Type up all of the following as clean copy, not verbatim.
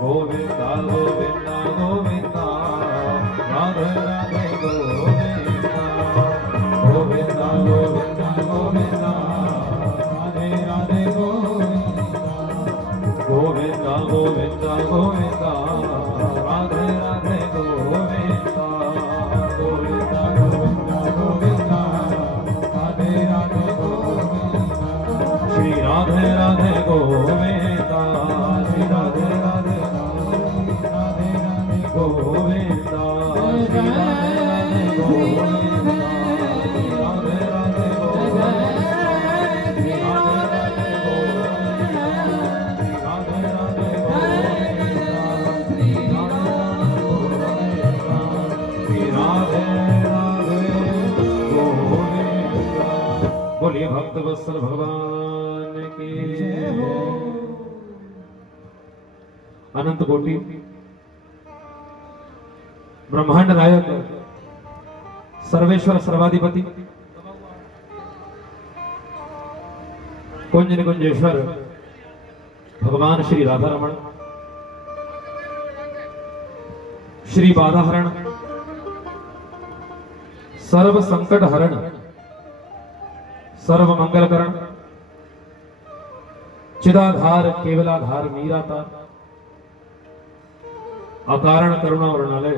गोविंदा गोविंदा गोविंदा राधे राधे गोविंदा गोविंदा गोविंदा गोविंदा राधे राधे गोविंदा गोविंदा गोविंदा गोविंदा राधे राधे गोविंदा गोविंदा गोविंदा गोविंदा राधे राधे गोविंदा श्री राधे राधे गोविंदा श्री राधे राधे राधे राधे गोविंदा श्री राधे राधे गोविंदा राधे राधे गोविंदा श्री राधे राधे गोविंदा राधे राधे गोविंदा श्री राधे राधे गोविंदा। बोलिए भक्त वत्सल भगवान की जय हो। अनंत कोटि ब्रह्मांड नायक सर्वेश्वर सर्वाधिपति कुंज निकुंजेश्वर भगवान श्री राधा रमण श्री बाधाहरण सर्व संकट हरण सर्व मंगलकरण चिदाधार केवलाधार मीरातार अकारण करुणा वर्णालय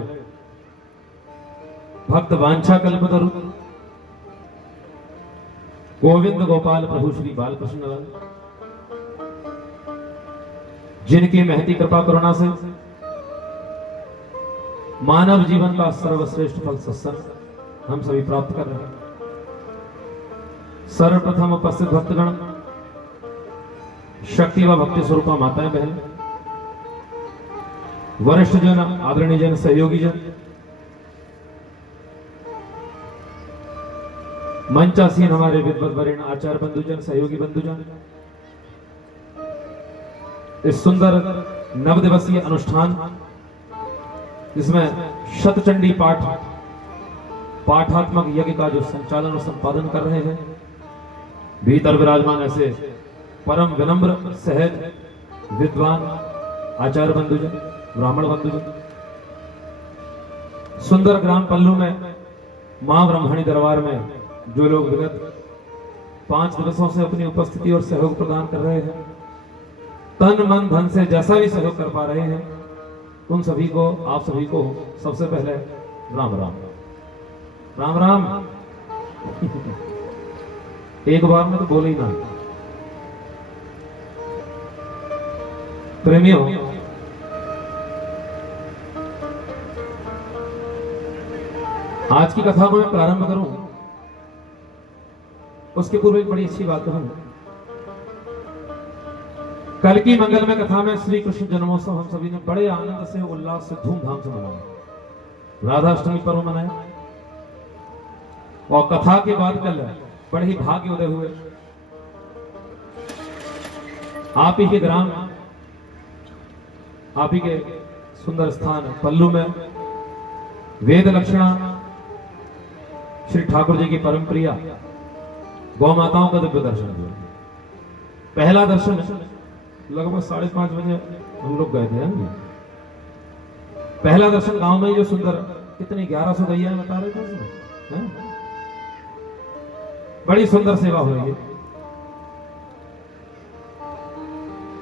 भक्त वांछा कल्पतरु गोविंद गोपाल प्रभु श्री बालकृष्ण लाल जिनकी महती कृपा करुणा से मानव जीवन का सर्वश्रेष्ठ फल सत्संग हम सभी प्राप्त कर रहे हैं। सर्वप्रथम उपस्थित भक्तगण शक्ति व भक्ति स्वरूपा माताएं बहन वरिष्ठ जन आदरणीय जन सहयोगी जन मंचासीन हमारे विद्वत वरीण आचार्य बंधुजन सहयोगी बंधुजन इस सुंदर नव दिवसीय अनुष्ठान जिसमें शतचंडी पाठात्मक यज्ञ का जो संचालन और संपादन कर रहे हैं भीतर विराजमान ऐसे परम विनम्र सहज विद्वान आचार्य बंधुजन ब्राह्मण बंधुजन सुंदर ग्राम पल्लू में मां ब्रह्मणी दरबार में जो लोग विगत 5 दिवसों से अपनी उपस्थिति और सहयोग प्रदान कर रहे हैं तन मन धन से जैसा भी सहयोग कर पा रहे हैं उन सभी को आप सभी को सबसे पहले राम राम राम राम। एक बार में तो बोले ही ना प्रेमियों आज की कथा को मैं प्रारंभ करूं उसके पूर्व एक बड़ी अच्छी बात कहूं। कल की मंगलमय कथा में श्री कृष्ण जन्मोत्सव हम सभी ने बड़े आनंद से उल्लास से धूमधाम से मनाया राधाष्टमी पर्व मनाया और कथा के बाद कल बड़े ही भाग्य उदय हुए आप ही के ग्राम आप ही के सुंदर स्थान पल्लू में वेद लक्षणा श्री ठाकुर जी की परम प्रिया गौ माताओं का दिव्य दर्शन हुआ। पहला दर्शन लगभग 5:30 बजे हम लोग गए थे। पहला दर्शन गांव में जो सुंदर कितनी 1100 गैया बता रहे थे उसमें बड़ी सुंदर सेवा हो रही है।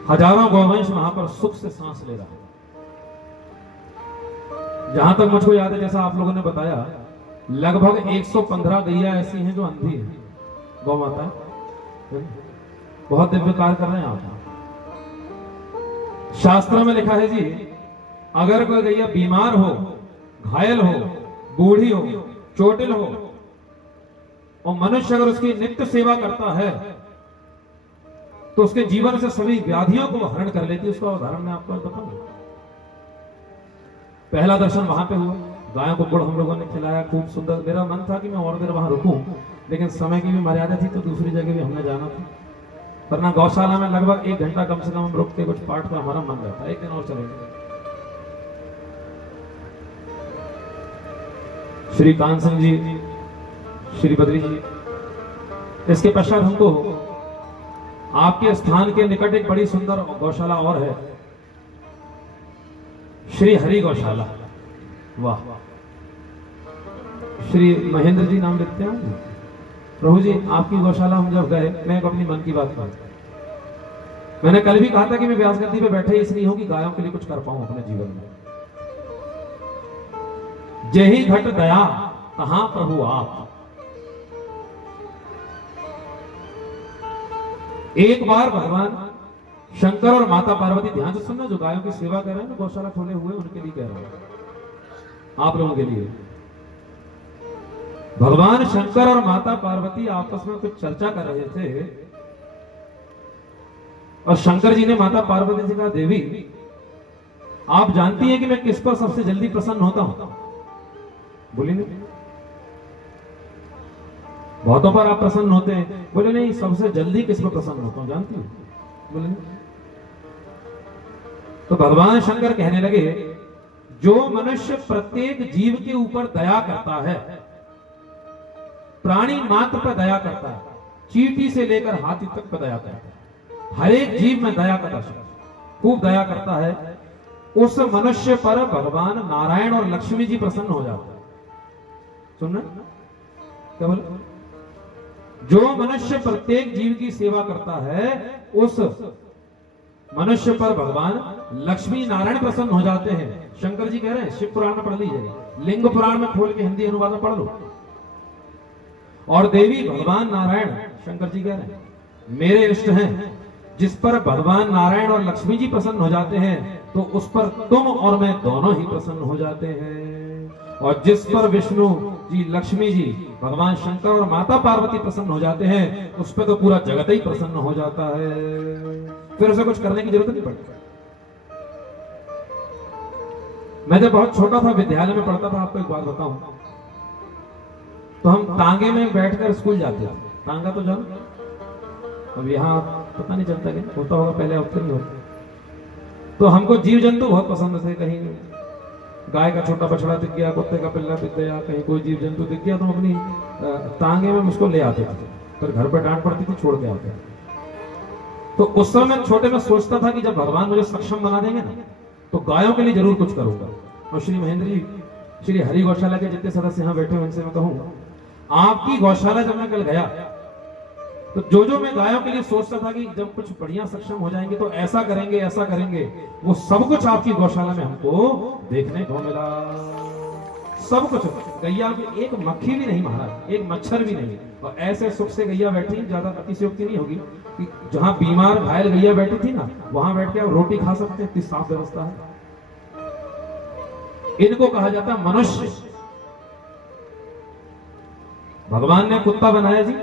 हजारों गौवंश वहां पर सुख से सांस ले रहा है। जहां तक मुझको याद है जैसा आप लोगों ने बताया लगभग 115 गैया ऐसी हैं जो अंधी है गौ माता बहुत दिव्य कार्य कर रहे हैं आप। शास्त्रों में लिखा है जी अगर कोई गैया बीमार हो घायल हो बूढ़ी हो चोटिल हो और मनुष्य अगर उसकी नित्य सेवा करता है तो उसके जीवन से सभी व्याधियों को हरण कर लेती है। उसका उदाहरण मैं आपको बताऊंगा। पहला दर्शन वहां पे हुआ गायों को गुड़ हम लोगों ने खिलाया खूब सुंदर। मेरा मन था कि मैं और देर वहां रुकूं लेकिन समय की भी मर्यादा थी तो दूसरी जगह भी हमने जाना था वरना गौशाला में लगभग 1 घंटा कम से कम हम रुक के कुछ पाठ पर हमारा मन रहता है। 1 दिन और चलेंगे। श्री कान सिंह जी श्री बद्री जी इसके पश्चात हमको आपके स्थान के निकट एक बड़ी सुंदर गौशाला और है श्री हरि गौशाला। वाह, श्री महेंद्र जी नाम लिखते हैं। प्रभु जी आपकी गौशाला हम जब गए, मैं अपनी मन की बात कहूं, मैंने कल भी कहा था कि मैं व्यास गद्दी पे बैठे इसलिए हूं कि गायों के लिए कुछ कर पाऊं अपने जीवन में। जेहि घट दया कहां प्रभु आप। एक बार भगवान शंकर और माता पार्वती, ध्यान से सुनना, जो गायों की सेवा कर रहे हैं, गौशाला खोले हुए उनके लिए कह रहा हूं, आप लोगों के लिए। भगवान शंकर और माता पार्वती आपस में कुछ चर्चा कर रहे थे और शंकर जी ने माता पार्वती से कहा, देवी आप जानती हैं कि मैं किस पर सबसे जल्दी प्रसन्न होता हूं? बोली नहीं, बहुतों पर आप प्रसन्न होते हैं। बोले नहीं, सबसे जल्दी किस पर प्रसन्न होता हूं जानती हूं? बोले नहीं। तो भगवान शंकर कहने लगे, जो मनुष्य प्रत्येक जीव के ऊपर दया करता है, प्राणी मात्र पर दया करता है, चींटी से लेकर हाथी तक पर दया करता है, हर एक जीव में दया का दर्शन, खूब दया करता है, उस मनुष्य पर भगवान नारायण और लक्ष्मी जी प्रसन्न हो जाते हैं। सुनना क्या बोले? जो मनुष्य प्रत्येक जीव की सेवा करता है, उस मनुष्य पर भगवान लक्ष्मी नारायण प्रसन्न हो जाते हैं। शंकर जी कह रहे हैं, शिव पुराण में पढ़ लीजिएगा, लिंग पुराण में खोल के हिंदी अनुवाद में पढ़ लो। और देवी भगवान नारायण, शंकर जी कह रहे हैं, मेरे इष्ट हैं, जिस पर भगवान नारायण और लक्ष्मी जी प्रसन्न हो जाते हैं, तो उस पर तुम और मैं दोनों ही प्रसन्न हो जाते हैं। और जिस पर विष्णु जी, लक्ष्मी जी, भगवान शंकर और माता पार्वती प्रसन्न हो जाते हैं, उस पर तो पूरा जगत ही प्रसन्न हो जाता है, फिर उसे कुछ करने की जरूरत नहीं पड़ती। मैं जब बहुत छोटा था, विद्यालय में पढ़ता था, आपको एक बात बताऊं, तो हम तांगे में बैठकर स्कूल जाते थे। तांगा तो जानो, अब यहाँ पता नहीं चलता कि होता होगा, पहले अब तो नहीं होता। तो हमको जीव जंतु बहुत पसंद थे। कहीं गाय का छोटा बछड़ा दिख गया, कुत्ते का पिल्ला दिख गया, कहीं कोई जीव जंतु दिख गया, तो हम अपनी तांगे में मुझको ले आते थे, फिर घर पर डांट पड़ती थी, छोड़ के आते। तो उस समय छोटे में सोचता था कि जब भगवान मुझे सक्षम बना देंगे ना, तो गायों के लिए जरूर कुछ करूंगा। और श्री महेंद्र जी, श्री हरि गौशाला के जितने सदस्य यहाँ बैठे हैं, उनसे मैं कहूँ, आपकी गौशाला जब मैं कल गया, तो जो मैं गायों के लिए सोचता था कि जब कुछ बढ़िया सक्षम हो जाएंगे तो ऐसा करेंगे, ऐसा करेंगे, वो सब कुछ आपकी गौशाला में हमको देखने को मिला। सब कुछ। गैया में एक मक्खी भी नहीं महाराज, एक मच्छर भी नहीं, और ऐसे सुख से गैया बैठी, ज्यादा अतिशयोक्ति नहीं होगी, कि जहां बीमार घायल गैया बैठी थी ना, वहां बैठ के आप रोटी खा सकते हैं, इतनी साफ व्यवस्था है। इनको कहा जाता है मनुष्य। भगवान ने कुत्ता बनाया जी,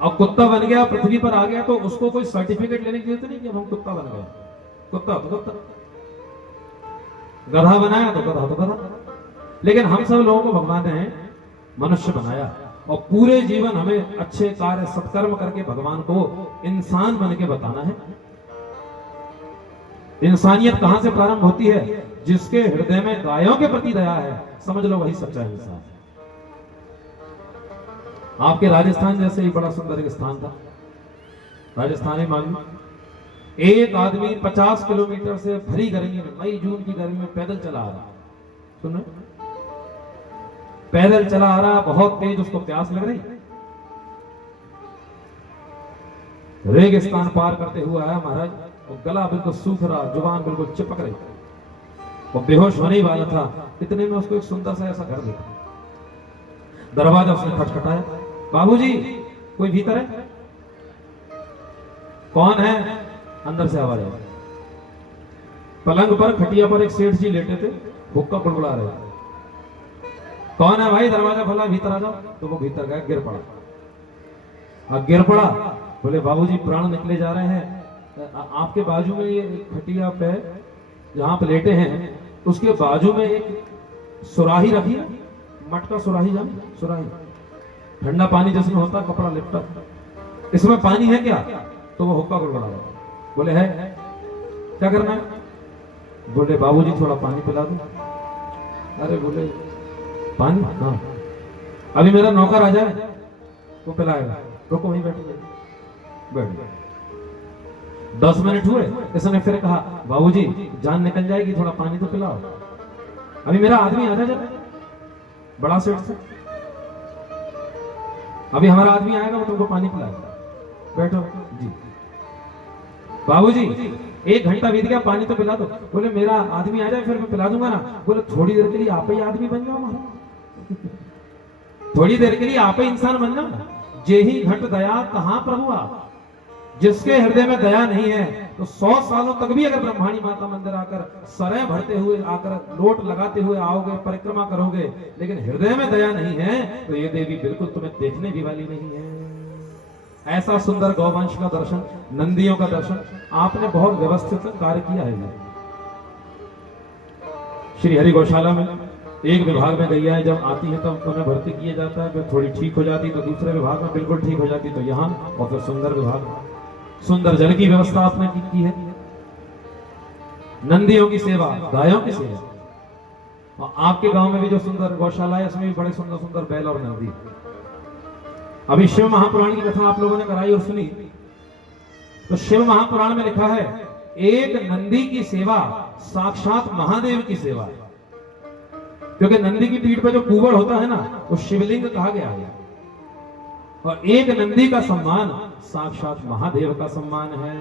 अब कुत्ता बन गया, पृथ्वी पर आ गया, तो उसको कोई सर्टिफिकेट लेने की जरूरत नहीं कि अब हम कुत्ता बन गए। कुत्ता तो कुत्ता, गधा बनाया तो गधा तो गधा। लेकिन हम सब लोगों को भगवान ने मनुष्य बनाया, और पूरे जीवन हमें अच्छे कार्य सत्कर्म करके भगवान को इंसान बन के बताना है। इंसानियत कहां से प्रारंभ होती है? जिसके हृदय में गायों के प्रति दया है, समझ लो वही सच्चा इंसान है। आपके राजस्थान जैसे ही बड़ा सुंदर एक स्थान था, राजस्थान में मालूम, एक आदमी 50 किलोमीटर से भरी गर्मी में, मई जून की गर्मी में पैदल चला आ रहा, सुनो, पैदल चला आ रहा, बहुत तेज उसको प्यास लग रही, रेगिस्तान पार करते हुए आया महाराज, और गला बिल्कुल सूख रहा, जुबान बिल्कुल चिपक रही, वो बेहोश होने ही वाला था। इतने में उसको एक सुंदर सा ऐसा घर देखा, दरवाजा उसने खटखटाया, बाबूजी कोई भीतर है? कौन है? अंदर से आवाज आई। पलंग पर, खटिया पर एक सेठ जी लेटे थे, हुक्का बुड़बुड़ा रहे। कौन है भाई? दरवाजा खोला, भीतर आ जाओ। तो वो भीतर गया, गिर पड़ा। गिर पड़ा, बोले बाबूजी प्राण निकले जा रहे हैं, आपके बाजू में ये खटिया पे जहां पे लेटे हैं, उसके बाजू में एक सुराही रखी है, मटका सुराही, जान सुराही, ठंडा पानी जिसमें होता, कपड़ा लिपटा, इसमें पानी है क्या? तो वो हुक्का बुड़बुड़ा रहा। बोले है, क्या करना है? बोले बाबूजी थोड़ा पानी पिला दो। अरे बोले पानी? हाँ, अभी मेरा नौकर आ जाए वो पिलाएगा, रुको वहीं बैठ। 10 मिनट हुए, इसने फिर कहा बाबूजी जान निकल जाएगी, थोड़ा पानी तो पिलाओ। अभी मेरा आदमी आ जाए, बड़ा सेठ से, अभी हमारा आदमी आएगा, वो तुमको पानी पिलाएगा, बैठो जी। बाबूजी 1 घंटा बीत गया, पानी तो पिला दो। बोले मेरा आदमी आ जाए फिर मैं पिला दूंगा ना। बोले थोड़ी देर के लिए आप ही आदमी बन जाओ हमारा, थोड़ी देर के लिए आप ही इंसान बन जाओ ना। जे ही घट दया कहां प्रभु आप, जिसके हृदय में दया नहीं है तो 100 सालों तक भी अगर ब्रह्माणी माता मंदिर आकर सरे भरते हुए आकर लोट लगाते हुए आओगे, परिक्रमा करोगे, लेकिन हृदय में दया नहीं है तो ये देवी बिल्कुल तुम्हें देखने भी वाली नहीं है। ऐसा सुंदर गौवंश का दर्शन, नंदियों का दर्शन आपने बहुत व्यवस्थित कार्य किया है। श्री हरि गौशाला में एक विभाग में गैया जब आती है तब उन्हें भर्ती किया जाता है, फिर थोड़ी ठीक हो जाती तो दूसरे विभाग में बिल्कुल ठीक हो जाती तो यहाँ, और फिर सुंदर विभाग, सुंदर जल की व्यवस्था आपने की है, नंदियों की सेवा, गायों की सेवा। और आपके गांव में भी जो सुंदर गौशाला है उसमें भी बड़े सुंदर सुंदर बैल और नंदी। अभी शिव महापुराण की कथा आप लोगों ने कराई और सुनी, तो शिव महापुराण में लिखा है एक नंदी की सेवा साक्षात महादेव की सेवा है, क्योंकि नंदी की पीठ पर जो कुबड़ होता है ना वो शिवलिंग कहा गया है, और एक नंदी का सम्मान साक्षात महादेव का सम्मान है।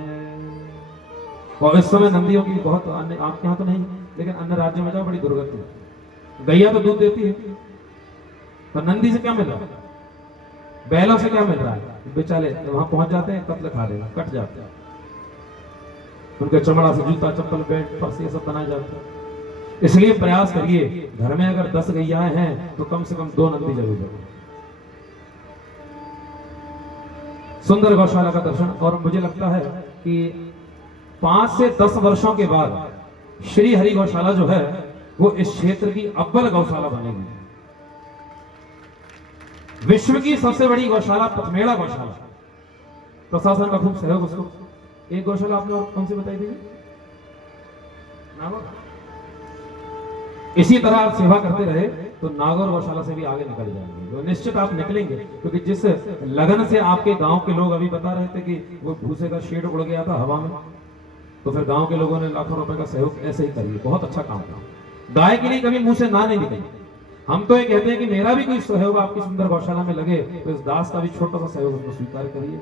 और इस समय नंदियों की बहुत अन्य, आपके यहाँ तो नहीं लेकिन अन्य राज्यों में जाओ बड़ी दुर्गति है। गैया तो दूध देती है, तो नंदी से क्या मिल रहा है, बैलों से क्या मिल रहा है, बेचारे वहां पहुंच जाते हैं, कत्ल खा देना, कट जाते हैं, उनके चमड़ा से जूता चप्पल बेल्ट पर्स ये सब बनाए जाते हैं। इसलिए प्रयास करिए घर में अगर 10 गैयाएं हैं तो कम से कम 2 नंदी जरूर जरूर। सुंदर गौशाला का दर्शन, और मुझे लगता है कि 5 से 10 वर्षों के बाद श्री हरि गौशाला जो है वो इस क्षेत्र की अव्वल गौशाला बनेगी। विश्व की सबसे बड़ी गौशाला पथमेड़ा गौशाला, प्रशासन का खूब सहयोग उसको। एक गौशाला आपने और कौन सी बताई थी नागौर? इसी तरह आप सेवा करते रहे तो नागौर गौशाला से भी आगे निकल जाएंगे, तो निश्चित आप निकलेंगे, क्योंकि जिस लगन से आपके गांव के लोग अभी बता रहे थे कि वो भूसे का शेड उड़ गया था हवा में, तो फिर गांव के लोगों ने लाखों रुपए का सहयोग ऐसे ही करिए, बहुत अच्छा काम था। गाय के लिए कभी मुंह से ना नहीं निकले। हम तो ये कहते हैं कि मेरा भी कोई सहयोग आपकी सुंदर गौशाला में लगे तो इस दास का भी छोटा सा सहयोग उसको स्वीकार करिए।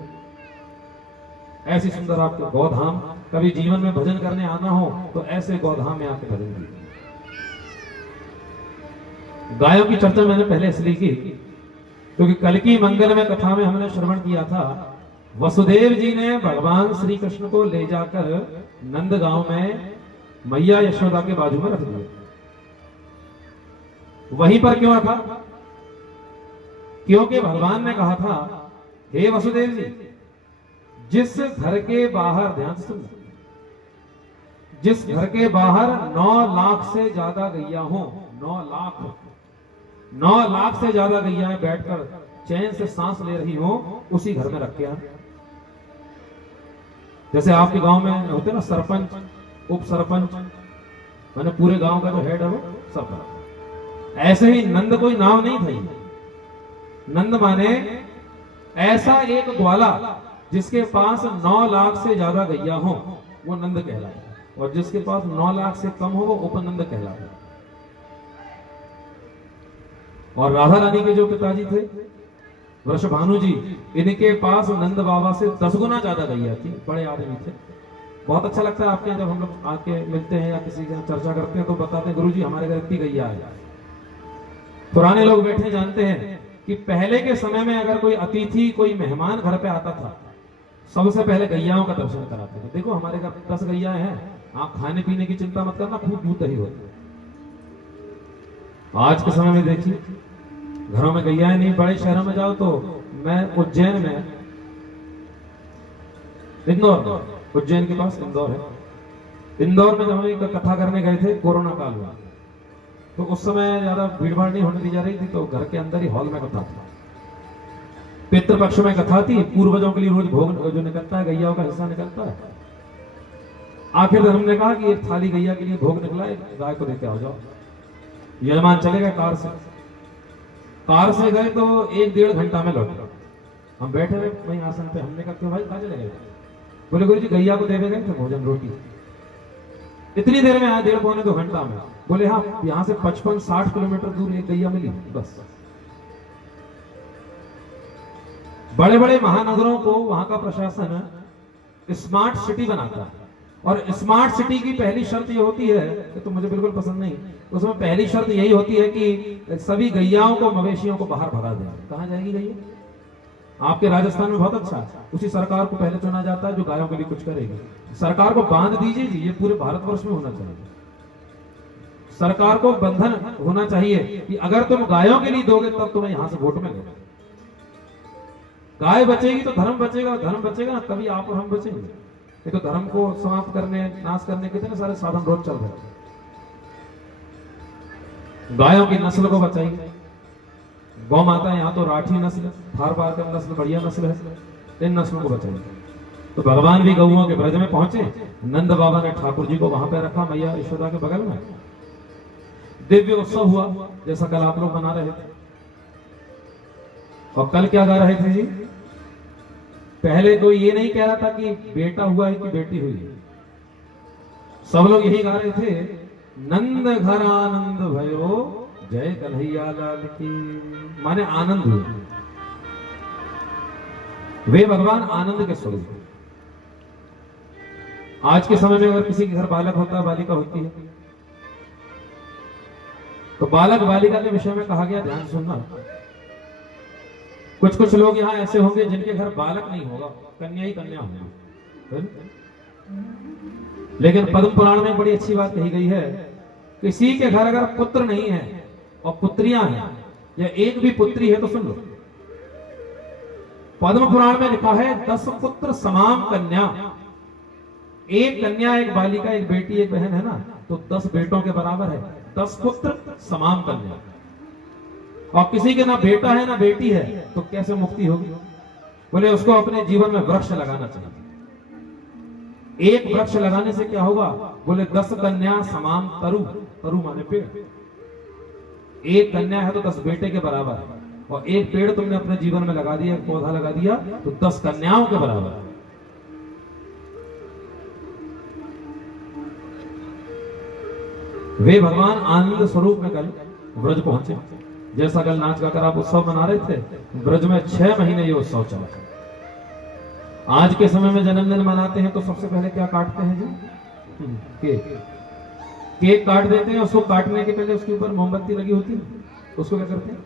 ऐसी सुंदर आपके गौधाम, कभी जीवन में भजन करने आना हो तो ऐसे गौधाम में आके भजन कीजिए। गायों की चर्चा मैंने पहले इसलिए की क्योंकि कल की मंगल में कथा में हमने श्रवण किया था, वसुदेव जी ने भगवान श्री कृष्ण को ले जाकर नंदगांव में मैया यशोदा के बाजू में रख दिया। वहीं पर क्यों रखा? क्योंकि भगवान ने कहा था, हे वसुदेव जी, जिस घर के बाहर, ध्यान से सुन, जिस घर के बाहर 9 लाख से ज्यादा गैया हो, 9 लाख से ज्यादा गैयाएं बैठकर चैन से सांस ले रही हो, उसी घर में रख के आए। जैसे आपके गांव में होते ना सरपंच, उप सरपंच, मैंने पूरे गांव का जो हेड है वो सरपंच, ऐसे ही नंद कोई नाम नहीं था। नंद माने ऐसा एक ग्वाला जिसके पास 9 लाख से ज्यादा गैया हो, वो नंद कहलाता है, और जिसके पास 9 लाख से कम हो वो उपनंद कहलाता है। और राधा रानी के जो पिताजी थे वृषभानु जी, इनके पास नंद बाबा से 10 गुना ज्यादा गैया थी, बड़े आदमी थे। बहुत अच्छा लगता है आपके जब हम लोग आके मिलते हैं या किसी से चर्चा करते हैं तो बताते हैं, गुरुजी हमारे घर इतनी गैया है। पुराने लोग बैठे जानते हैं कि पहले के समय में अगर कोई अतिथि, कोई मेहमान घर पे आता था, सबसे पहले गैयाओं का दर्शन कराते थे। देखो हमारे घर 10 गैया हैं, आप खाने पीने की चिंता मत करना, खूब दूध दही होता है। आज के समय में देखिए घरों में गैयाएं नहीं, बड़े शहरों में जाओ तो, मैं उज्जैन में, इंदौर, उज्जैन के पास इंदौर है, इंदौर में जब हम एक कथा करने गए थे कोरोना काल में, तो उस समय ज्यादा भीड़ भाड़ नहीं होने दी जा रही थी, तो घर के अंदर ही हॉल में कथा था। पितृपक्ष में कथा थी, पूर्वजों के लिए रोज भोग जो निकलता है, गैयाओं का हिस्सा निकलता है। आखिर हमने कहा कि एक थाली गैया के लिए भोग निकला है, गाय को देके आ जाओ। यजमान चले गए कार से गए तो 1-1.5 घंटा में लौटे। हम बैठे हुए वहीं आसन पे, हमने कहा क्यों भाई कहाँ चले गए? बोले गुरु जी गैया को देवे गए थे भोजन रोटी, इतनी देर में आया, 1.5 पौने 2 घंटा में। बोले हाँ, यहां से 55-60 किलोमीटर दूर एक गैया मिली बस। बड़े बड़े महानगरों को वहां का प्रशासन स्मार्ट सिटी बनाता है, और स्मार्ट सिटी की पहली शर्त ये होती है, तो मुझे बिल्कुल पसंद नहीं, उसमें पहली शर्त यही होती है कि सभी गैयाओं को, मवेशियों को बाहर भगा दें। कहां जाएगी गैया? आपके राजस्थान में बहुत अच्छा है, उसी सरकार को पहले चुना जाता है जो गायों के लिए कुछ करेगी। सरकार को बांध दीजिए जी, ये पूरे भारतवर्ष में होना चाहिए। सरकार को बंधन होना चाहिए कि अगर तुम गायों के लिए दोगे तब तुम्हें यहां से वोट मिलेगा। गाय बचेगी तो धर्म बचेगा, धर्म बचेगा ना तभी आप और हम बचेंगे। ये तो धर्म को समाप्त करने, नाश करने कितने सारे साधन रोज चल रहे हैं। गायों की नस्ल को बचाइए। गौ माता यहाँ तो राठी नस्ल, थार पारकर नस्ल बढ़िया नस्ल है, इन नस्लों को बचाइए। तो भगवान भी गौओं के ब्रज में पहुंचे, नंद बाबा ने ठाकुर जी को वहां पे रखा, मैया यशोदा के बगल में। दिव्य उत्सव हुआ जैसा कल आप लोग मना रहे थे। और कल क्या गा रहे थे जी? पहले कोई ये नहीं कह रहा था कि बेटा हुआ है कि बेटी हुई है, सब लोग यही गा रहे थे, नंद घर आनंद भयो जय कन्हैया लाल की। माने आनंद हुए, वे भगवान आनंद के स्वरूप। आज के समय में अगर किसी के घर बालक होता है, बालिका होती है, तो बालक बालिका के विषय में कहा गया, ध्यान सुनना। कुछ कुछ लोग यहाँ ऐसे होंगे जिनके घर बालक नहीं होगा, कन्या ही कन्या होगी। लेकिन पद्म पुराण में बड़ी अच्छी बात कही गई है, किसी के घर अगर पुत्र नहीं है और पुत्रियां हैं, या एक भी पुत्री है तो सुन लो, पद्म पुराण में लिखा है 10 पुत्र समाम कन्या। एक कन्या, एक बालिका, एक बेटी, एक बहन है ना, तो 10 बेटों के बराबर है। 10 पुत्र समाम कन्या। और किसी के ना बेटा है ना बेटी है तो कैसे मुक्ति होगी? बोले उसको अपने जीवन में वृक्ष लगाना चाहिए। एक वृक्ष लगाने से क्या होगा? बोले 10 कन्या समान तरु, तरु माने पेड़। एक कन्या है तो 10 बेटे के बराबर है, और एक पेड़ तुमने अपने जीवन में लगा दिया, पौधा लगा दिया, तो 10 कन्याओं के बराबर है। वे भगवान आनंद स्वरूप में कल ब्रज पहुंचे। जैसा कल नाच गाकर आप उत्सव मना रहे थे, ब्रज में 6 महीने ये उत्सव चला। आज के समय में जन्मदिन मनाते हैं तो सबसे पहले क्या काटते हैं जी? केक काट देते हैं। उसको काटने के पहले उसके ऊपर मोमबत्ती लगी होती है, उसको क्या करते हैं?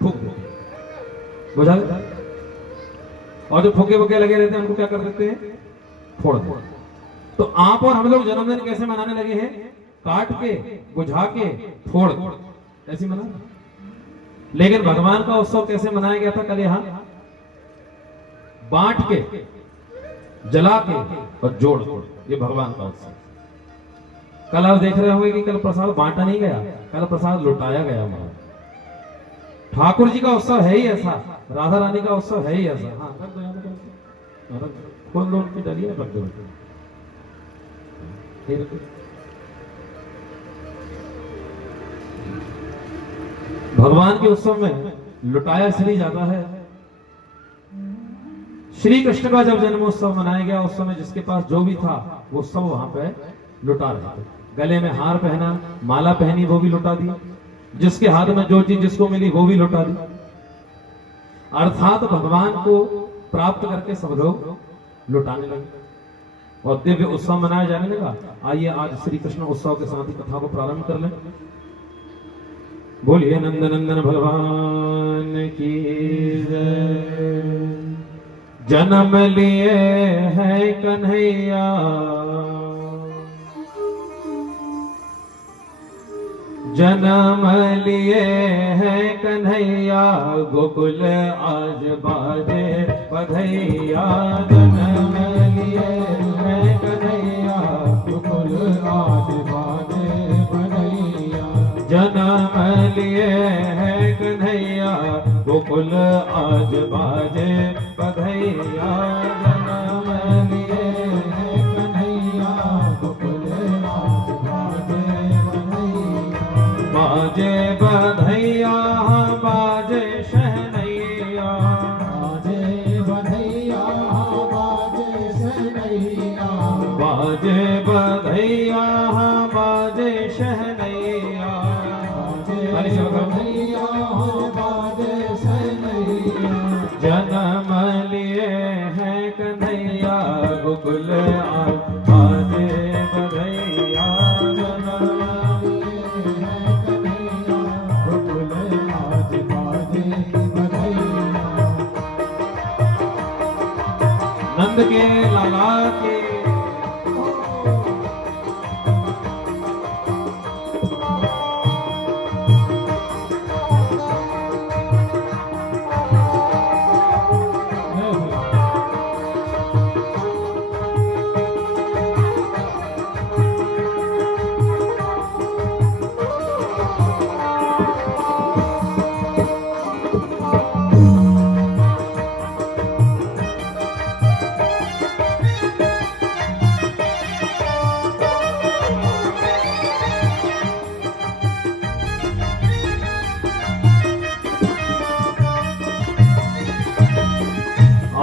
फूंक देते हैं, बुझा देते हैं। और जो फूके वुके लगे रहते हैं उनको क्या कर देते हैं? फोड़ देते हैं। तो आप और हम लोग जन्मदिन कैसे मनाने लगे हैं? काट के, बुझा के, फोड़ ऐसी मना। लेकिन भगवान का उत्सव कैसे मनाया गया था कल? यहां बांट के, जला के और जोड़ के, ये भगवान का उत्सव। कल आप देख रहे होंगे कि कल प्रसाद बांटा नहीं गया, कल प्रसाद लुटाया गया। ठाकुर जी का उत्सव है ही ऐसा, राधा रानी का उत्सव है ही ऐसा। हाँ, खोल दो उनकी डलिए, रख दो। भगवान के उत्सव में लुटाया इसलिए जाता है, श्री कृष्ण का जब जन्मोत्सव मनाया गया उस समय जिसके पास जो भी था वो सब वहां पे लुटा रहे थे। गले में हार पहना, माला पहनी, वो भी लुटा दी। जिसके हाथ में जो चीज जिसको मिली वो भी लुटा दी। अर्थात भगवान को प्राप्त करके सब लोग लुटाने लगे और दिव्य उत्सव मनाया जाने लगा। आइए आज श्री कृष्ण उत्सव के साथ ही कथा को प्रारंभ कर लें। बोलिए नंद नंदन भगवान की जय। जन्म लिए है कन्हैया, जन्म लिए है कन्हैया, गोकुल आज बाजे बधैया। जन्म लिए है कन्हैया, गोकुल आज बाजे बधैया। जन्म लिए है कन्हैया, गोकुल आज बाजे बधैया। जन्म लिए है कन्हैया, गोकुल आज बाजे बधैया। बाजे बधैया, बाजे शहनैया, बाजे बधैया, बाजे शहनैया। बधैया बाजे शहनैया, जन्म लिए हैं कन्हैया गोकुल आज बाजे बधैया, जन्म लिए हैं कन्हैया गोकुल आज बाजे बधैया। नंद के लाला के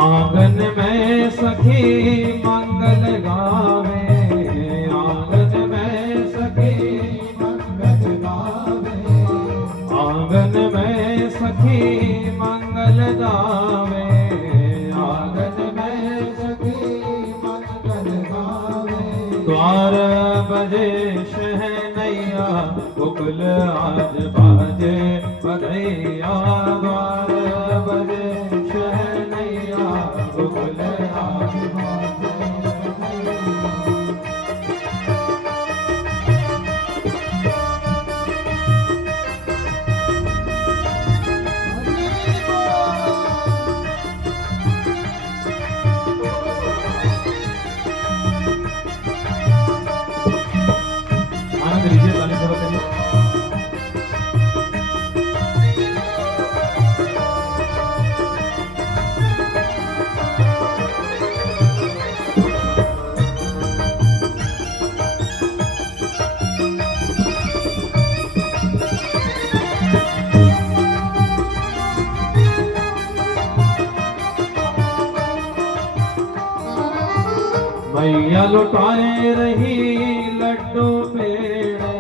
आंगन में सखी मंगल गावे, आंगन में सखी मंगल गावे, आंगन में सखी मंगल गावे, आंगन में सखी मंगल गावे। द्वार बजे शहनैया गोकुल आज बाजे बधैया, द्वार बजे शहनैया गोकुल आज बाजे आनंद लीजिए, ताली से बताइए। मैया लुटाए रही लड्डू पेड़े,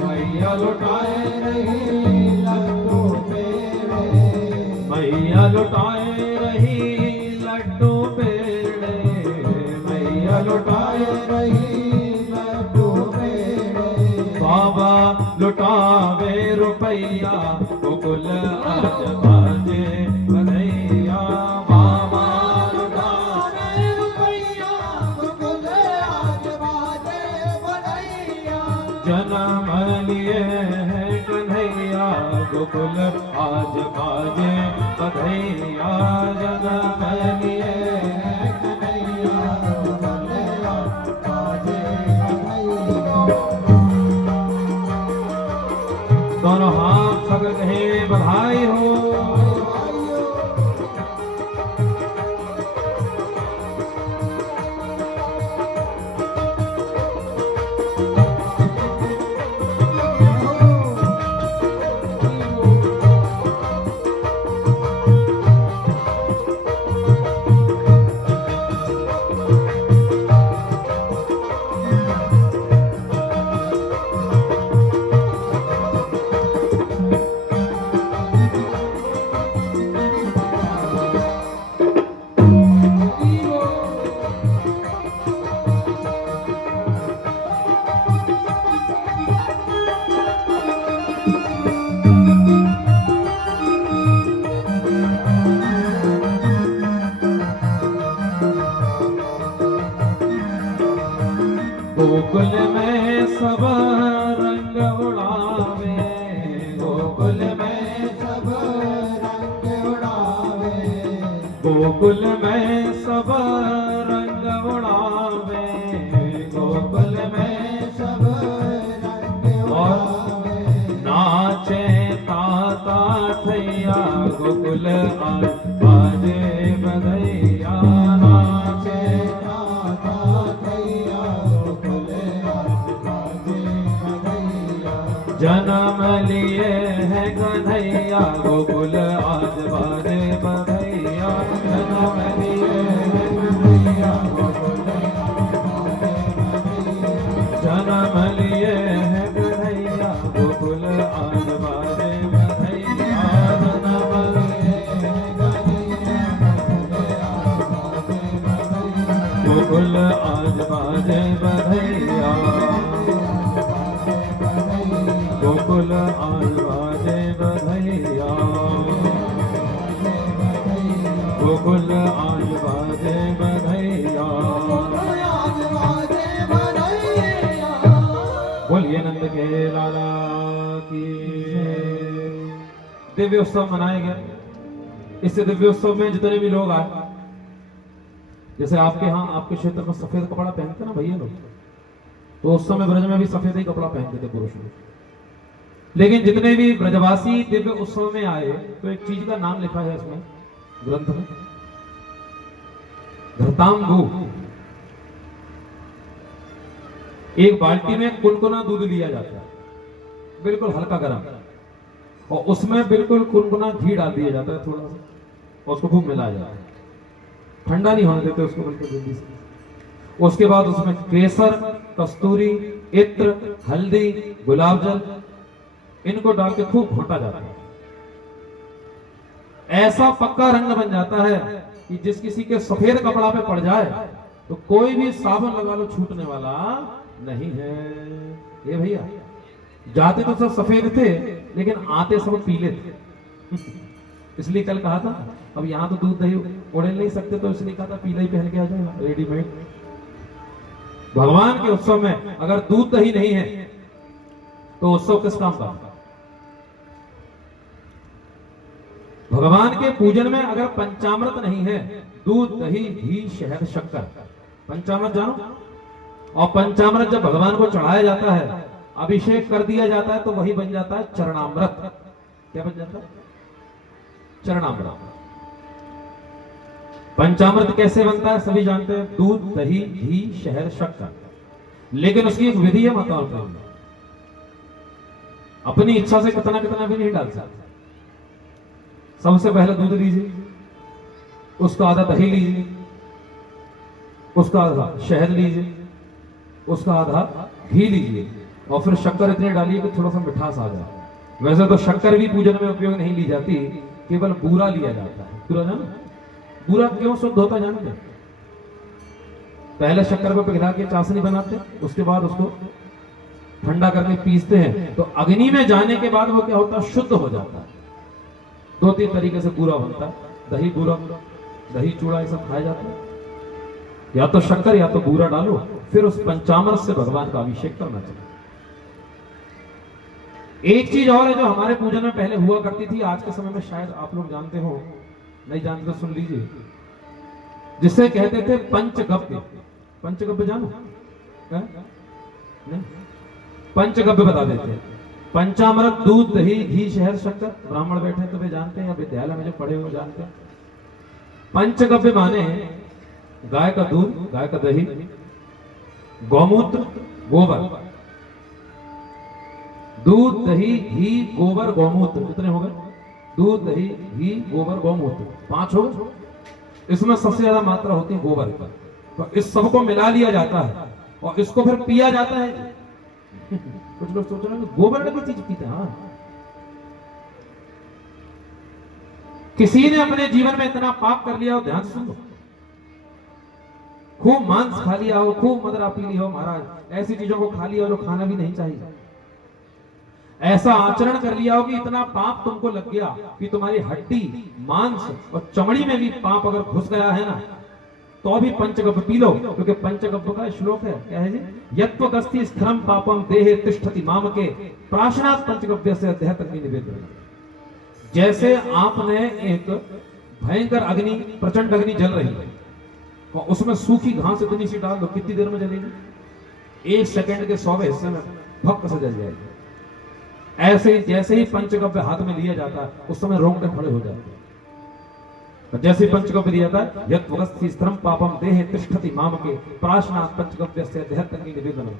मैया लुटाए रही लड्डू पेड़े, मैया लुटाए रही लड्डू पेड़े, मैया लुटाए रही लड्डू पेड़े। बाबा लुटावे रुपैया गोकुल आज बाजे बधैया, बाबा लुटावे रुपैया गोकुल आज बाजे बधैया, जन्म लिए हैं कन्हैया गोकुल आज बाजे बधैया, जन्म लिए हैं कन्हैया गोकुल आज बाजे बधैया। दोनों हाथ पकड़ कहे बधाई हो। गोकुल में सब रंग उड़ावे, गोकुल में सब रंग उड़ावे, गोकुल में सब रंग उड़ावे, गोकुल में सब रंग उड़ावे। नाचे ताता थैया गोकुल आज बाजे बधैया, नाचे ताता थैया गोकुल आज बाजे बधैया, जन्म लिए हैं कन्हैया गोकुल आज बाजे बधैया, जन्म लिए हैं कन्हैया गोकुल आज बाजे बधैया। जन्म लिए है कन्हैया गोकुल आज बाजे बधैया जन्म लिए है कन्हैया गोकुल आज बाजे बधैया गोकुल आज बाजे बधैया गोकुल आज बाजे बधैया बोलिए नंद के लाला की। दिव्य उत्सव मनाए गए। इस दिव्य उत्सव में जितने भी लोग आए, जैसे आपके यहाँ आपके क्षेत्र में सफेद कपड़ा पहनते ना भैया लोग, तो उस समय ब्रज में भी सफेद ही कपड़ा पहनते थे पुरुष लोग। लेकिन जितने भी ब्रजवासी दिव्य उत्सव में आए तो एक चीज का नाम लिखा है इसमें ग्रंथ में, घृतांबू। एक बाल्टी में कुनकुना दूध लिया जाता है, बिल्कुल हल्का गर्म, और उसमें बिल्कुल कुनकुना घी डाल दिया जाता है थोड़ा सा, और उसको खूब मिलाया जाता है, ठंडा नहीं होने देते उसको बिल्कुल जल्दी से। उसके बाद उसमें केसर, कस्तूरी, इत्र, हल्दी, गुलाब जल, इनको डाल के खूब घोटा जाता है। ऐसा पक्का रंग बन जाता है कि जिस किसी के सफेद कपड़ा पे पड़ जाए तो कोई भी साबुन लगा लो छूटने वाला नहीं है। ये भैया जाते तो सब सफेद थे लेकिन आते सब पीले थे। इसलिए कल कहा था अब यहाँ तो दूध दही उड़ेल नहीं सकते, तो इसलिए कहा था पीला ही पहन के आ जाएगा रेडीमेड। भगवान के उत्सव में अगर दूध दही नहीं है तो उत्सव किस काम का? भगवान के पूजन में अगर पंचामृत नहीं है, दूध दही घी शहद शक्कर, पंचामृत जानो, और पंचामृत जब भगवान को चढ़ाया जाता है, अभिषेक कर दिया जाता है, तो वही बन जाता है चरणामृत। क्या बन जाता है? चरणामृत। पंचामृत कैसे बनता है सभी जानते हैं, दूध दही घी शहद शक्कर, लेकिन उसकी एक विधि है बताओ। अपनी इच्छा से कितना कितना भी नहीं डाल सकते। सबसे पहले दूध लीजिए, उसका आधा दही लीजिए, उसका आधा शहद लीजिए, उसका आधा घी लीजिए, और फिर शक्कर इतनी डालिए कि थोड़ा सा मिठास आ जाए। वैसे तो शक्कर भी पूजन में उपयोग नहीं ली जाती, केवल बूरा लिया जाता है। बूरा जानो, बूरा क्यों शुद्ध होता जानते? पहले शक्कर को पिघला के चाशनी बनाते, उसके बाद उसको ठंडा करके पीसते हैं, तो अग्नि में जाने के बाद वो क्या होता है? शुद्ध हो जाता है। दो तीन तरीके से बूरा बनता है, दही बूरा, दही चूड़ा, ये सब खाया जाता है। या तो शक्कर या तो बूरा डालो, फिर उस पंचामृत से भगवान का अभिषेक करना चाहिए। एक चीज और है जो हमारे पूजन में पहले हुआ करती थी, आज के समय में शायद आप लोग जानते हो, नहीं जानते तो सुन लीजिए, जिसे कहते थे पंचगव्य। पंचगव्य जानो? नहीं, पंचगव्य बता देते हैं। पंचामृत दूध दही घी शहद शक्कर, ब्राह्मण बैठे तो वे जानते हैं, या विद्यालय में जो पढ़े हुए जानते हैं। पंचगव्य माने गाय का दूध, गाय का दही, गौमूत्र, गोबर, दूध दही घी गोबर गौमूत्र, कितने हो गए? दूध दही घी गोबर गौमूत्र, 5 हो गए। इसमें सबसे ज्यादा मात्रा होती है गोबर की। तो इस सबको मिला लिया जाता है और इसको फिर पिया जाता है। कुछ लोग सोच रहे हैं गोबर की चीज पीते हैं। किसी ने अपने जीवन में इतना पाप कर लिया हो, ध्यान से सुनो, खूब मांस खा लिया हो, खूब मदरा पी ली हो, महाराज ऐसी चीजों को खा लिया हो जो खाना भी नहीं चाहिए, ऐसा आचरण कर लिया हो कि इतना पाप तुमको लग गया कि तुम्हारी हड्डी मांस और चमड़ी में भी पाप अगर घुस गया है ना, तो भी पंचगव्य पी लो, क्योंकि पंचगव्य का श्लोक है, क्या है जी? यत्वदस्ति स्थिरम पापम देहे तिष्ठति मामके प्राशनात् पंचगव्य से अध्ययत निवेदन। जैसे आपने एक भयंकर अग्नि, प्रचंड अग्नि जल रही है और उसमें सूखी घास इतनी सी डाल दो, कितनी देर में जलेगी? 1 सेकंड के 100वें हिस्से में भक्क से जल जाएगी। ऐसे ही जैसे ही पंचगव्य हाथ में लिया जाता है उस समय रोंगटे खड़े हो जाते हैं। जैसे पंचगव्य दिया था, यत्वदस्ति स्थिरम पापम देहे तिष्ठति मामके प्राशनात् पंचगव्यस्य देहतंगी निवेदनम,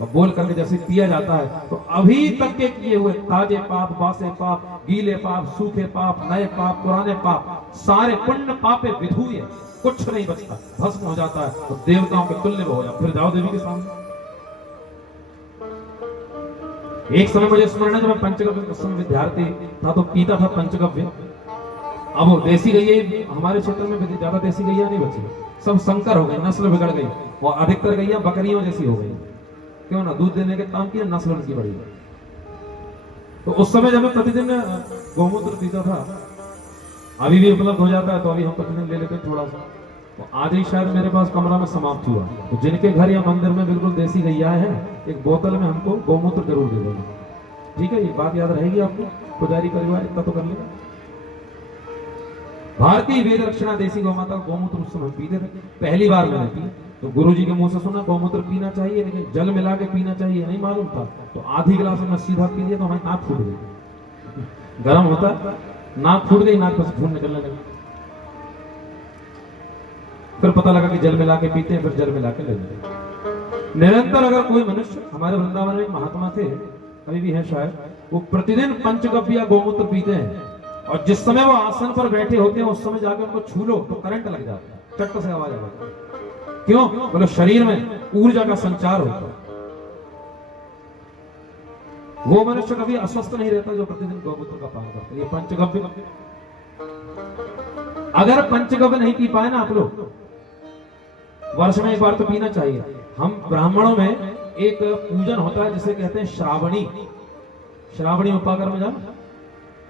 और बोल करके जैसे पिया जाता है तो अभी तक के किए हुए ताजे पाप, बासे पाप, गीले पाप, सूखे पाप, नए पाप, पुराने पाप, सारे पुण्य पापे विधूय, कुछ नहीं बचता, भस्म हो जाता है, तो देवताओं के तुल्य हो जाता। फिर जाओ देवी के सामने, एक समय मुझे स्मरण है जब मैं पंचगव्य उस समय विद्यार्थी था तो पीता था पंचगव्य। अब वो देसी गैया हमारे क्षेत्र में ज्यादा देसी गैया नहीं बची, सब संकर हो गई, नस्ल बिगड़ गई और अधिकतर गैया बकरियों जैसी हो गई। क्यों ना, दूध देने के काम की नस्ल उनकी बढ़ी। तो उस समय जब मैं प्रतिदिन गौमूत्र पीता था, अभी भी उपलब्ध हो जाता है तो अभी हम प्रतिदिन ले लेते हैं थोड़ा सा। तो आज ही शायद मेरे पास कमरा में समाप्त हुआ। तो जिनके घर या मंदिर में बिल्कुल देसी गैया है, एक बोतल में हमको गौमूत्र जरूर दे देना, ठीक है? ये बात याद रहेगी आपको, पुजारी परिवार इतना तो कर लेगा। भारतीय वेद रक्षणा देसी गौमाता गौमूत्र उस समय पीते थे। पहली बार मैंने पी तो गुरुजी के मुंह से सुना गौमूत्र पीना चाहिए, लेकिन जल मिला के पीना चाहिए, नहीं मालूम था। तो आधी गिलास में सीधा पी लिया तो हमारी नाक फूट गई। गर्म होता नाक फूट गई, नाक पर से खून निकलने लगा। फिर पता लगा कि जल मिला के पीते हैं, फिर जल मिला के लेते। निरंतर अगर कोई मनुष्य, हमारे वृंदावन में एक महात्मा थे, अभी भी है शायद, वो प्रतिदिन पंचगव्य या गौमूत्र पीते हैं। और जिस समय वो आसन पर बैठे होते हैं उस समय जाकर उनको छू लो तो करंट लग जाता है, चट से आवाज आ जाती है। क्यों? बोलो शरीर में ऊर्जा का संचार होता है। वो मनुष्य कभी अस्वस्थ नहीं रहता जो प्रतिदिन गौमूत्र का पान करता है। ये पंचगव्य, अगर पंचगव्य नहीं पी पाए ना आप लोग, वर्ष में एक बार तो पीना चाहिए। हम ब्राह्मणों में एक पूजन होता है जिसे कहते हैं श्रावणी। श्रावणी उपाकर्म, जान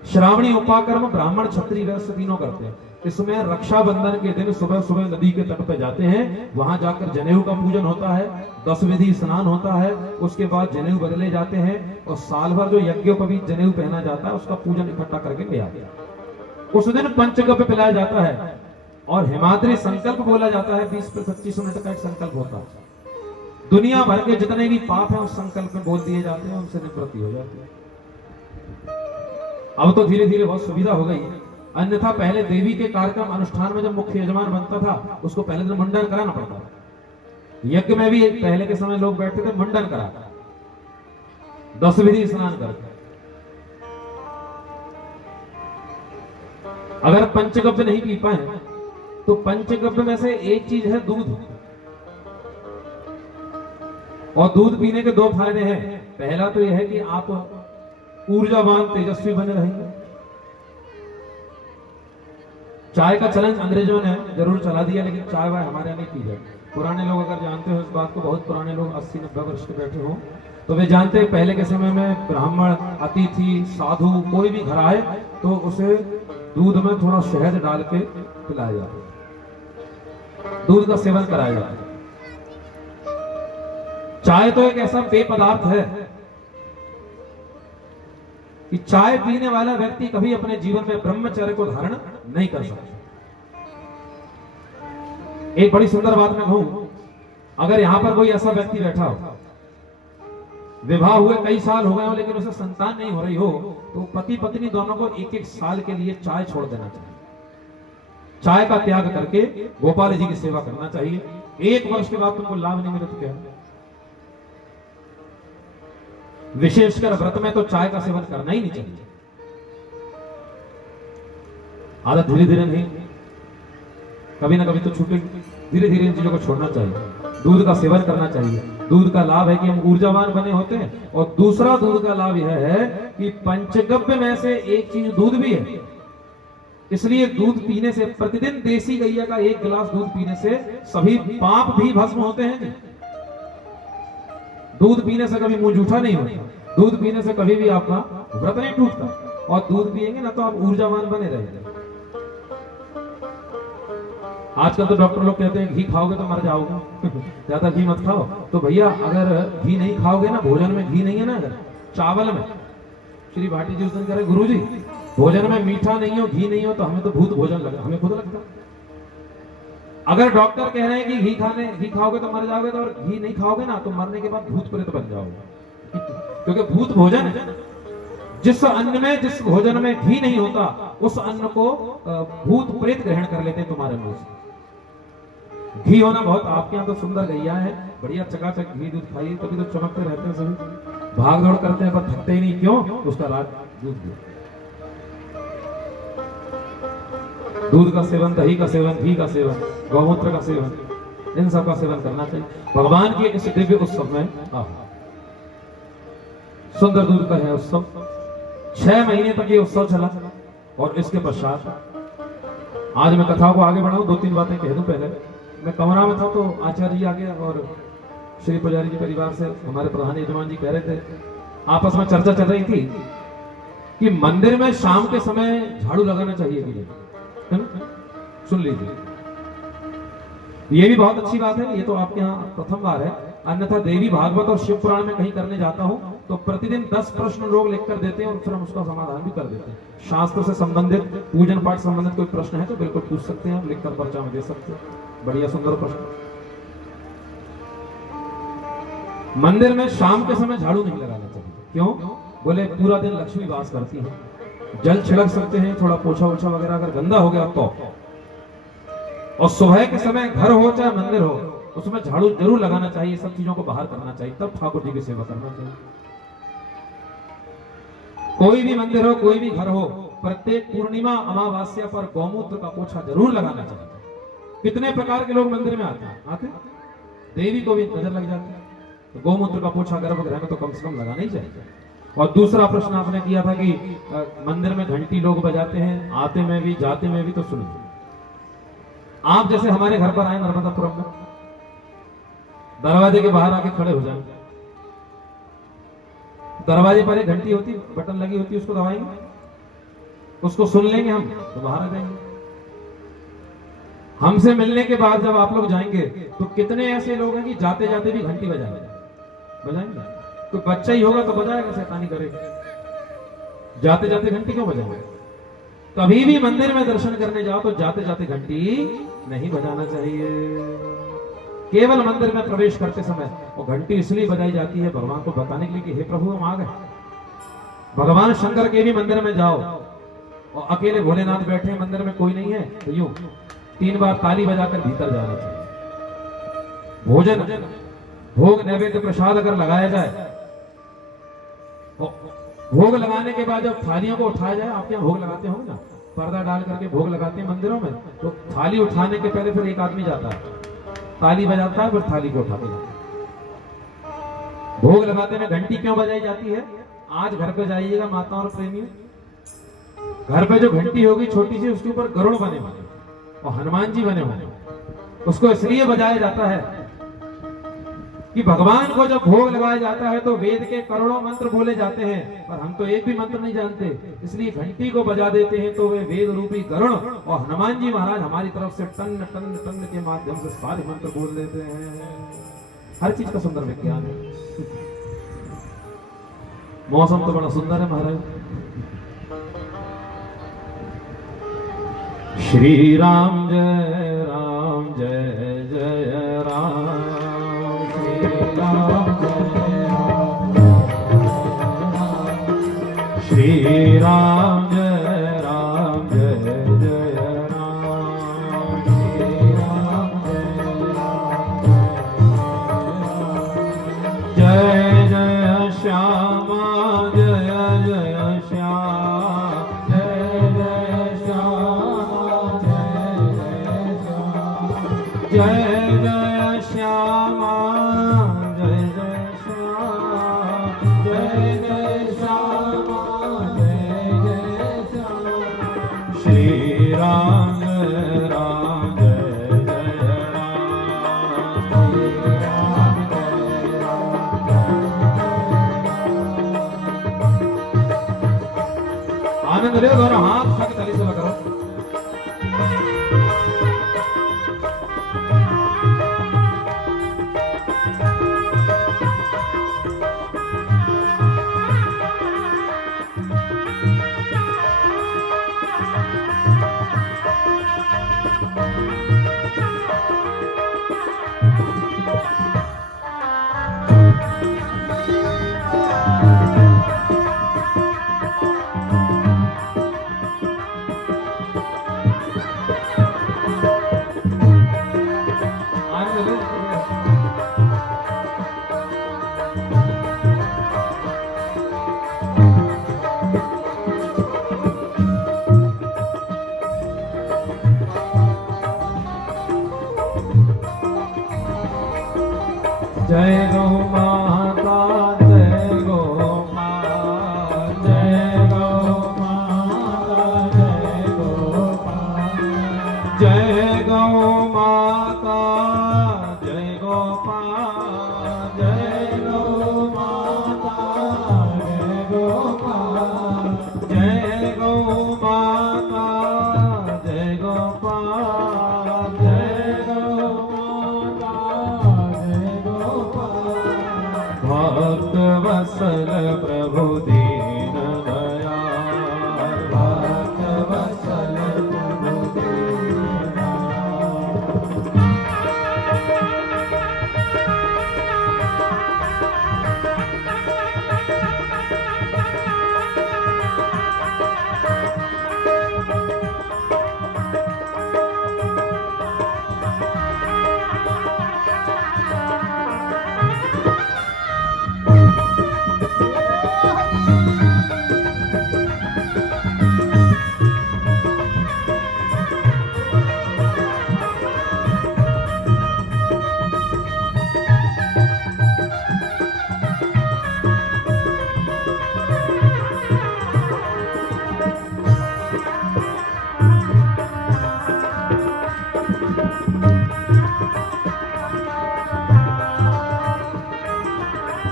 श्रावणी उपाकर्म ब्राह्मण क्षत्रिय वैश्य तीनों करते हैं। इसमें रक्षाबंधन के दिन सुबह सुबह नदी के तट पर जाते हैं, वहां जाकर जनेऊ का पूजन होता है, 10 विधि स्नान होता है, उसके बाद जनेऊ बदले जाते हैं और साल भर जो यज्ञोपवीत जनेऊ पहना जाता है उसका पूजन इकट्ठा करके ले आते हैं। उस दिन पंचगव्य पिलाया जाता है और हिमाद्री संकल्प बोला जाता है। 20 से 25 मिनट का एक संकल्प होता है। दुनिया भर के जितने भी पाप हैं उस संकल्प में बोल दिए जाते हैं, उनसे निवृत्ति हो जाती है। अब तो धीरे धीरे बहुत सुविधा हो गई, अन्यथा पहले देवी के कार्यक्रम अनुष्ठान में जब मुख्य यजमान बनता था उसको पहले दिन मुंडन कराना पड़ता था। यज्ञ में भी पहले के समय लोग बैठते थे मुंडन करा, 10 विधि स्नान करके। अगर पंचगव्य नहीं पी पाए तो पंचगव्य में से एक चीज है दूध, और दूध पीने के 2 फायदे हैं। पहला तो यह है कि आप ऊर्जावान तेजस्वी बने रहेंगे। चाय का चलन अंग्रेजों ने जरूर चला दिया, लेकिन चाय वाय हमारे यहाँ नहीं पी जाती। पुराने लोग अगर जानते हो इस बात को, बहुत पुराने लोग 80-90 वर्ष के बैठे हो तो वे जानते हैं पहले के समय में ब्राह्मण, अतिथि, साधु कोई भी घर आए तो उसे दूध में थोड़ा शहद डाल के पिलाया जाता, दूध का सेवन कराया जाता। चाय तो एक ऐसा पेय पदार्थ है कि चाय पीने वाला व्यक्ति कभी अपने जीवन में ब्रह्मचर्य को धारण नहीं कर सकता। एक बड़ी सुंदर बात मैं कहूं, अगर यहां पर कोई ऐसा व्यक्ति बैठा हो, विवाह हुए कई साल हो गए हो लेकिन उसे संतान नहीं हो रही हो, तो पति पत्नी दोनों को 1-1 साल के लिए चाय छोड़ देना चाहिए। चाय का त्याग करके गोपाल जी की सेवा करना चाहिए। 1 वर्ष के बाद तुमको लाभ नहीं मिले तो क्या? विशेषकर व्रत में तो चाय का सेवन करना ही नहीं चाहिए। आदत धीरे धीरे नहीं, कभी ना कभी तो छूटेगी। धीरे धीरे इन चीजों को छोड़ना चाहिए। दूध का सेवन करना चाहिए। दूध का लाभ है कि हम ऊर्जावान बने होते हैं, और दूसरा दूध का लाभ यह है कि पंचगव्य में से एक चीज दूध भी है। इसलिए दूध पीने से, प्रतिदिन देसी गैया का 1 गिलास दूध पीने से सभी पाप भी भस्म होते हैं। दूध पीने से कभी मुंह जूठा नहीं होता, दूध पीने से कभी भी आपका व्रत नहीं टूटता, और दूध पिएंगे ना तो आप ऊर्जावान बने रहेंगे। आजकल तो डॉक्टर लोग कहते हैं घी खाओगे तो मर जाओगे, ज्यादा घी मत खाओ। तो भैया अगर घी नहीं खाओगे ना, भोजन में घी नहीं है ना, अगर चावल में, श्री भाटी जी उस दिन कह रहे गुरु जी भोजन में मीठा नहीं हो, घी नहीं हो तो हमें तो भूत भोजन लगा, हमें खुद लगता। अगर डॉक्टर कह रहे हैं कि घी खाओगे तो मर जाओगे, तो और घी नहीं खाओगे ना तो मरने के बाद भूत प्रेत बन जाओगे। क्योंकि भूत भोजन है, जिस अन्न में, जिस भोजन में घी नहीं होता उस अन्न को भूत प्रेत ग्रहण कर लेते हैं तुम्हारे मुंह से। घी होना बहुत, आपके यहाँ तो सुंदर गैया है, बढ़िया चकाचक घी दूध खाइए, तभी तो चमकते रहते हैं सभी, भाग दौड़ करते हैं पर थकते ही नहीं। क्यों? उसका राज दूध। दूध का सेवन, दही का सेवन, घी का सेवन, गौमूत्र का सेवन, इन सब का सेवन करना चाहिए। भगवान की इस दिव्य उत्सव में सुंदर दूध का है उत्सव। 6 महीने तक ये उत्सव चला और इसके पश्चात आज मैं कथा को आगे बढ़ाऊं, 2-3 बातें कह दूं। पहले मैं कमरा में था तो आचार्य जी आ गया और श्री पुजारी जी परिवार से हमारे प्रधान यजमान जी कह रहे थे, आपस में चर्चा चल रही थी कि मंदिर में शाम के समय झाड़ू लगाना चाहिए कि नहीं, है ना? सुन लीजिए, ये भी बहुत अच्छी बात है। ये तो आपके यहाँ प्रथम बार है, अन्यथा देवी भागवत और शिव पुराण में कहीं करने जाता हूं तो प्रतिदिन 10 प्रश्न लोग लिख कर देते हैं और फिर हम उसका समाधान भी कर देते हैं। शास्त्र से संबंधित, पूजन पाठ संबंधित कोई प्रश्न है तो बिल्कुल पूछ सकते हैं, आप लिखकर पर्चा में दे सकते हैं। बढ़िया सुंदर प्रश्न। मंदिर में शाम के समय झाड़ू नहीं लगाना चाहिए। क्यों? बोले पूरा दिन लक्ष्मी वास करती है, जल छिड़क सकते हैं, थोड़ा पोछा ओछा वगैरह अगर गंदा हो गया तो। और सुबह के समय घर हो चाहे मंदिर हो, उसमें झाड़ू जरूर लगाना चाहिए, सब चीजों को बाहर करना चाहिए, तब ठाकुर जी की सेवा करना चाहिए। कोई भी मंदिर हो, कोई भी घर हो, प्रत्येक पूर्णिमा अमावस्या पर गौमूत्र का पोछा जरूर लगाना चाहिए। कितने प्रकार के लोग मंदिर में आते देवी को भी नजर लग जाती है, तो गौमूत्र का पोछा गर्भगृह में तो कम से कम लगाना ही चाहिए। और दूसरा प्रश्न आपने किया था कि मंदिर में घंटी लोग बजाते हैं, आते में भी जाते में भी, तो सुनिए, आप जैसे हमारे घर पर आए नर्मदापुरम में, दरवाजे के बाहर आके खड़े हो जाएंगे, दरवाजे पर एक घंटी होती, बटन लगी होती, उसको दबाएंगे, उसको सुन लेंगे हम तो बाहर आ जाएंगे। हमसे मिलने के बाद जब आप लोग जाएंगे तो कितने ऐसे लोग हैं कि जाते जाते भी घंटी बजाएंगे। कोई बच्चा ही होगा तो बजाएगा, शैतानी करेगा, जाते जाते घंटी क्यों बजाएंगे? कभी भी मंदिर में दर्शन करने जाओ तो जाते जाते घंटी नहीं बजाना चाहिए। केवल मंदिर में प्रवेश करते समय वो घंटी इसलिए बजाई जाती है भगवान को बताने के लिए कि हे प्रभु हम आ गए। भगवान शंकर के भी मंदिर में जाओ और अकेले भोलेनाथ बैठे हैं मंदिर में, कोई नहीं है, तो यूं 3 बार ताली बजाकर भीतर जाना चाहिए। भोजन, भोग, नैवेद्य, प्रसाद अगर लगाया जाए, भोग लगाने के बाद जब थालियों को उठाया जाए, आप यहाँ भोग लगाते होंगे ना, पर्दा डाल करके भोग लगाते हैं मंदिरों में, तो थाली उठाने के पहले फिर एक आदमी जाता है, ताली बजाता है, फिर थाली को उठाते जाता है। भोग लगाते में घंटी क्यों बजाई जाती है? आज घर पे जाइएगा माता और प्रेमियों, घर पे जो घंटी होगी छोटी सी, उसके ऊपर गरुड़ बने होंगे और हनुमान जी बने होंगे। उसको इसलिए बजाया जाता है कि भगवान को जब भोग लगाया जाता है तो वेद के करोड़ों मंत्र बोले जाते हैं, पर हम तो एक भी मंत्र नहीं जानते, इसलिए घंटी को बजा देते हैं तो वे वेद रूपी गरुड़ और हनुमान जी महाराज हमारी तरफ से टन टन टन के माध्यम से सारे मंत्र बोल देते हैं। हर चीज का सुंदर विज्ञान है। मौसम तो बड़ा सुंदर है महाराज। श्री राम जय राम, जय जय राम, श्री राम जय राम, जय जय राम, श्री राम जय जय श्यामा, जय जय श्याम, जय जय श्याम, जय जय श्यामा, जय जय श्याम, जय जय श्यामा, जय जय श्याम, श्री राम राम, जय जय राम, श्री राम जय राम। आनंद ले और हाथ उठा के ताली से लगाओ। भक्त वत्सल प्रभु दीन दयाल, भक्त वत्सल प्रभु दीन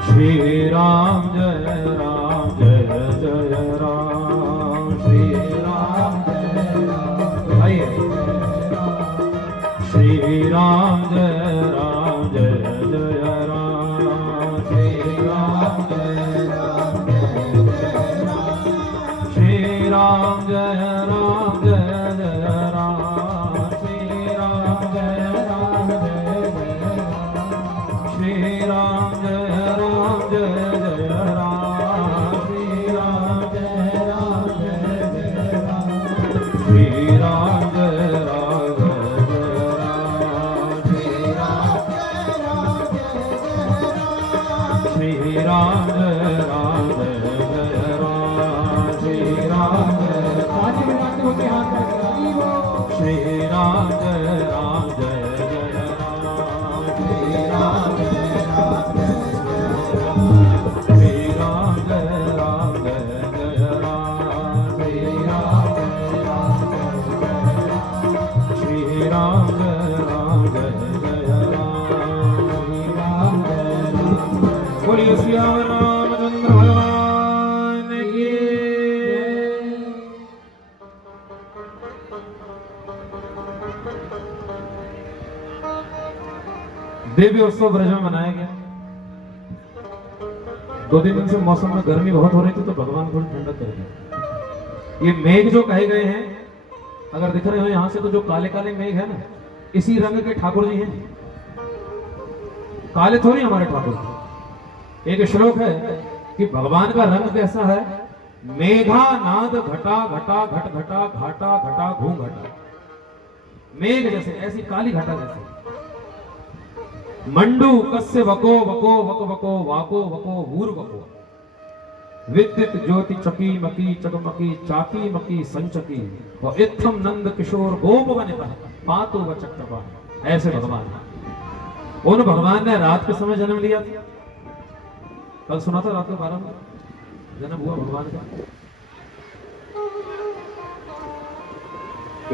श्री राम जय जय राम, श्री राम जय राम, आइए श्री राम जय जय राम, श्री राम जय राम, श्री राम जय जय राम, श्री राम जय राम, श्री राम जय राम जय राम, श्री राम जय राम जय राम, श्री राम जय राम जय राम, श्री राम जय राम जय राम, श्री राम जय राम जय राम, श्री राम जय राम के हाथ में श्री राम जय राम जय राम, श्री राम जय राम श्री राम जय राम जय राम, श्री राम जय राम, श्री राम जय राम जय राम, बोलिए सियावर रामचंद्र भगवान की। देवी उत्सव ब्रज में मनाया गया। 2 दिन से मौसम में गर्मी बहुत हो रही थी तो भगवान थोड़ी ठंडक कर दी। ये मेघ जो कहे गए हैं, अगर दिख रहे हो यहां से, तो जो काले काले मेघ है ना, इसी रंग के ठाकुर जी हैं। काले थोड़ी हमारे ठाकुर। एक श्लोक है कि भगवान का रंग कैसा है, मेघा नाद घटा घटा घट घटा घाटा घटा घूम घटा, मेघ जैसे, ऐसी काली घटा जैसे। मंडू कस्य वको वको वक वको वाको वको वूर वको, विद्युत ज्योति चकी मकी चकमकी चाकी मकी संचकी, और इत्थम नंद किशोर गोप वनिता पातो वचक्रपा। ऐसे भगवान, उन भगवान ने रात के समय जन्म लिया था। कल सुना था रात को 12 बजे जन्म हुआ भगवान का।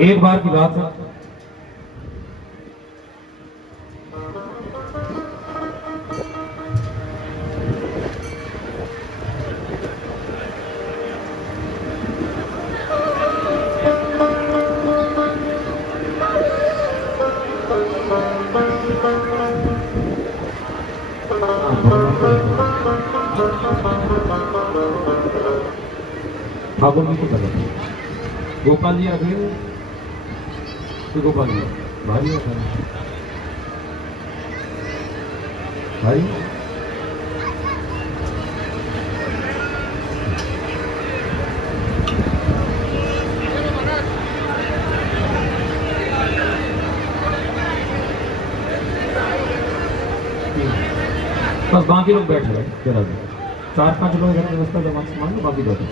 एक बार की बात है, ठाकुर जी को कर गोपाल जी आगे तो गोपाल जी भाई भाई बस बाकी लोग बैठ गए, 4-5 लोग व्यवस्था मान लो, बाकी बैठे।